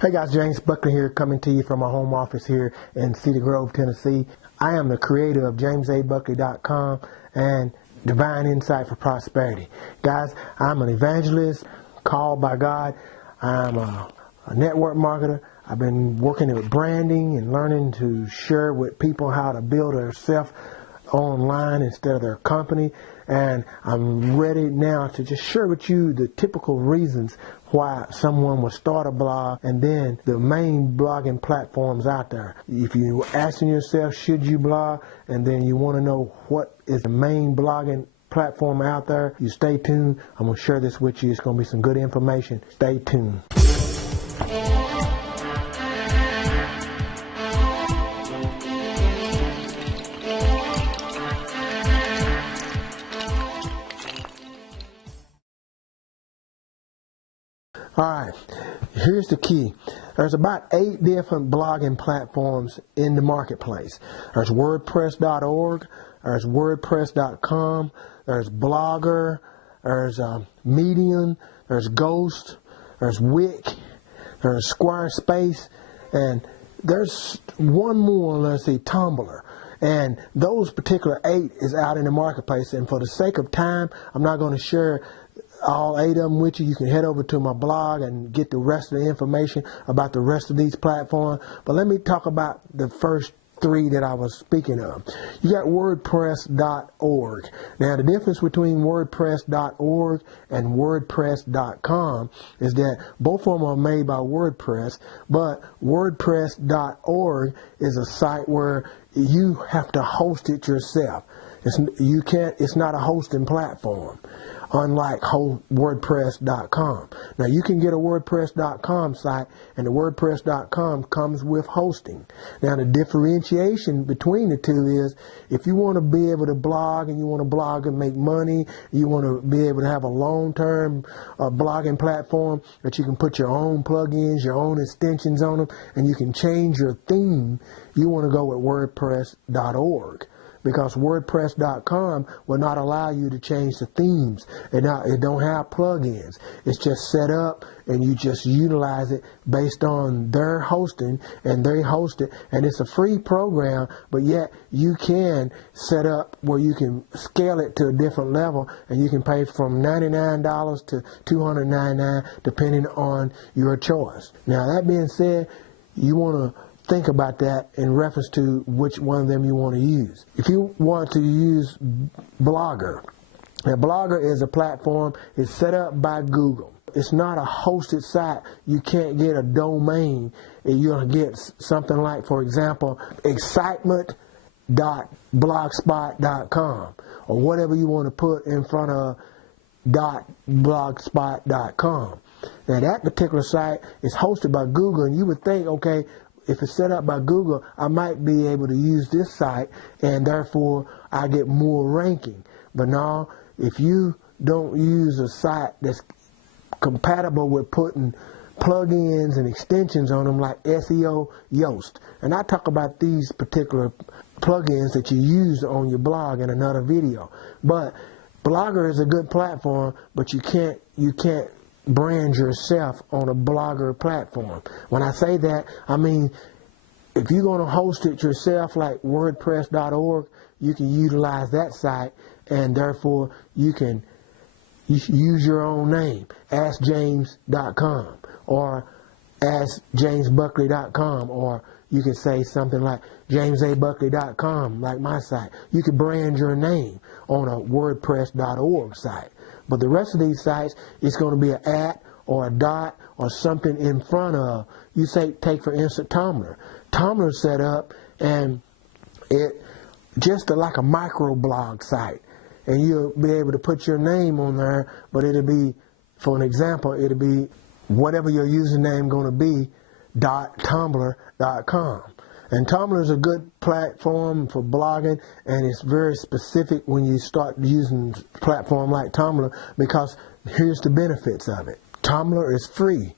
Hey guys, James Buckley here, coming to you from my home office here in Cedar Grove, Tennessee. I am the creator of JamesABuckley.com and Divine Insight for Prosperity. Guys, I'm an evangelist called by God. I'm a network marketer. I've been working with branding and learning to share with people how to build their self online instead of their company, and I'm ready now to just share with you the typical reasons why someone would start a blog and then the main blogging platforms out there. If you're asking yourself, should you blog, and then you want to know what is the main blogging platform out there, you stay tuned. I'm going to share this with you. It's going to be some good information. Stay tuned. Alright, here's the key. There's about 8 different blogging platforms in the marketplace. There's WordPress.org, there's WordPress.com, there's Blogger, there's Medium, there's Ghost, there's Wix, there's Squarespace, and there's one more, let's see, Tumblr. And those particular 8 is out in the marketplace, and for the sake of time, I'm not going to share all 8 of them with you. You can head over to my blog and get the rest of the information about the rest of these platforms. But let me talk about the first 3 that I was speaking of. You got WordPress.org. Now, the difference between WordPress.org and WordPress.com is that both of them are made by WordPress, but WordPress.org is a site where you have to host it yourself. It's not a hosting platform, unlike WordPress.com. Now, you can get a WordPress.com site, and the WordPress.com comes with hosting. Now, the differentiation between the two is if you want to be able to blog and you want to blog and make money, you want to be able to have a long-term blogging platform that you can put your own plugins, your own extensions on them, and you can change your theme, you want to go with WordPress.org. Because WordPress.com will not allow you to change the themes. It don't have plugins. It's just set up, and you just utilize it based on their hosting, and they host it. And it's a free program, but yet you can set up where you can scale it to a different level, and you can pay from $99 to $299 depending on your choice. Now, that being said, you want to think about that in reference to which one of them you want to use. If you want to use Blogger, now Blogger is a platform. It's set up by Google. It's not a hosted site. You can't get a domain. You're going to get something like, for example, excitement.blogspot.com or whatever you want to put in front of .blogspot.com. Now, that particular site is hosted by Google, and you would think, okay, if it's set up by Google, I might be able to use this site, and therefore I get more ranking. But no, if you don't use a site that's compatible with putting plugins and extensions on them like SEO Yoast, and I talk about these particular plugins that you use on your blog in another video. But Blogger is a good platform, but you can't brand yourself on a Blogger platform. When I say that, I mean if you're going to host it yourself like WordPress.org, you can utilize that site, and therefore you can use your own name, AskJames.com or AskJamesBuckley.com, or you can say something like JamesABuckley.com, like my site. You can brand your name on a WordPress.org site. But the rest of these sites, it's going to be an @ or a dot or something in front of. You say, take for instance Tumblr. Tumblr's set up, and it just like a microblog site, and you'll be able to put your name on there, but it'll be, for an example, it'll be whatever your username going to be, .tumblr.com. And Tumblr is a good platform for blogging, and it's very specific when you start using a platform like Tumblr, because here's the benefits of it. Tumblr is free,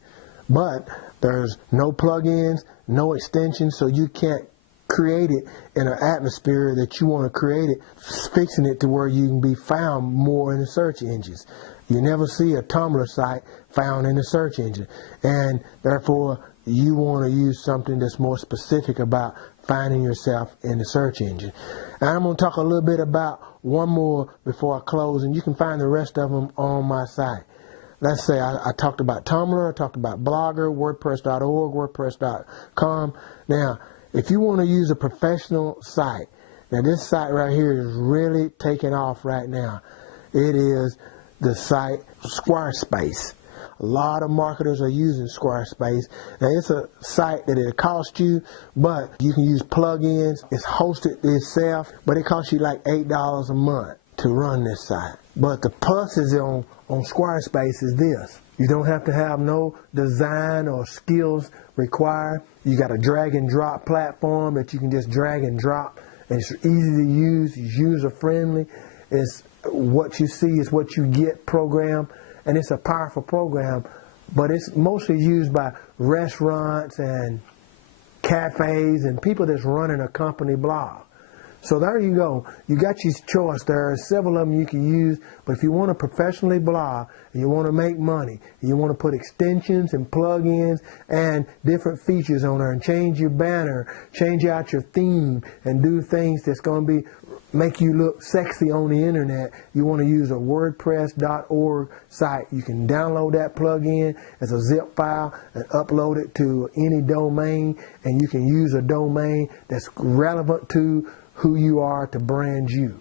but there's no plugins, no extensions, so you can't create it in an atmosphere that you want to create it, fixing it to where you can be found more in the search engines. You never see a Tumblr site found in the search engine, and therefore you want to use something that's more specific about finding yourself in the search engine. And I'm going to talk a little bit about one more before I close, and you can find the rest of them on my site. Let's say I talked about Tumblr, I talked about Blogger, WordPress.org, WordPress.com. Now, if you want to use a professional site, now this site right here is really taking off right now. It is the site Squarespace. A lot of marketers are using Squarespace. Now, it's a site that it'll cost you, but you can use plugins. It's hosted itself, but it costs you like $8 a month to run this site. But the plus is on Squarespace is this. You don't have to have no design or skills required. You got a drag and drop platform that you can just drag and drop. And it's easy to use. It's user friendly. It's what you see is what you get program. And it's a powerful program, but it's mostly used by restaurants and cafes and people that's running a company blog. So there you go. You got your choice. There are several of them you can use, but if you want to professionally blog and you want to make money, and you want to put extensions and plugins and different features on there and change your banner, change out your theme, and do things that's going to make you look sexy on the internet, you want to use a WordPress.org site. You can download that plugin as a zip file and upload it to any domain, and you can use a domain that's relevant to who you are to brand you.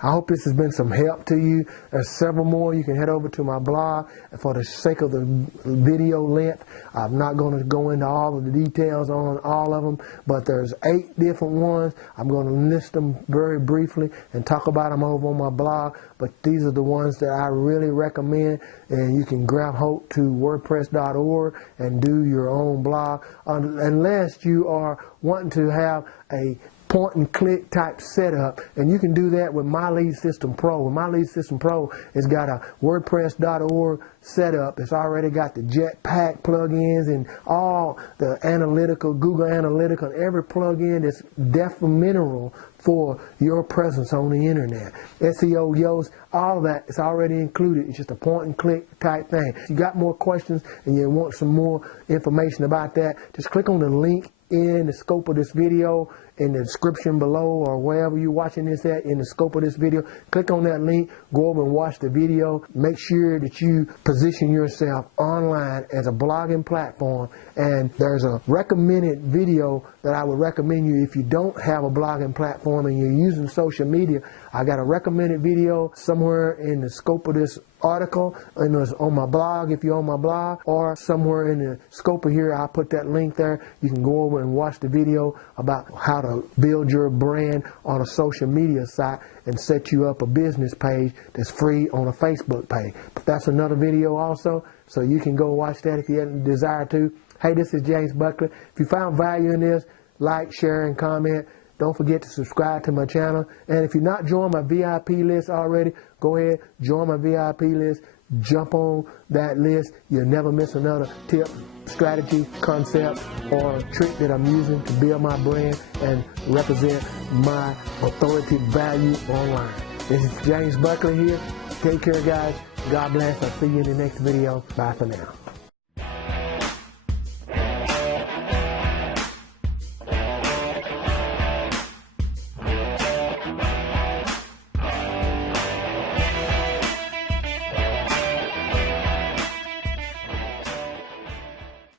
I hope this has been some help to you. There's several more. You can head over to my blog. For the sake of the video length, I'm not going to go into all of the details on all of them, but there's 8 different ones. I'm going to list them very briefly and talk about them over on my blog, but these are the ones that I really recommend, and you can grab hold to WordPress.org and do your own blog, unless you are wanting to have a point and click type setup, and you can do that with My Lead System Pro. With My Lead System Pro, it's got a WordPress.org setup. It's already got the Jetpack plugins and all the analytical, Google Analytical, and every plugin that's detrimental for your presence on the internet. SEO, Yoast, all that is already included. It's just a point and click type thing. If you got more questions and you want some more information about that, just click on the link in the scope of this video in the description below, or wherever you're watching this at in the scope of this video. Click on that link, go over and watch the video. Make sure that you position yourself online as a blogging platform, and there's a recommended video that I would recommend you if you don't have a blogging platform and you're using social media. I got a recommended video somewhere in the scope of this article, and it's on my blog if you're on my blog, or somewhere in the scope of here. I'll put that link there. You can go over and watch the video about how to build your brand on a social media site and set you up a business page that's free on a Facebook page. But that's another video also, so you can go watch that if you desire to. Hey, this is James Buckley. If you found value in this, like, share, and comment. Don't forget to subscribe to my channel. And if you're not joined my VIP list already, go ahead, join my VIP list. Jump on that list. You'll never miss another tip, strategy, concept, or trick that I'm using to build my brand and represent my authority value online. This is James Buckley here. Take care, guys. God bless. I'll see you in the next video. Bye for now.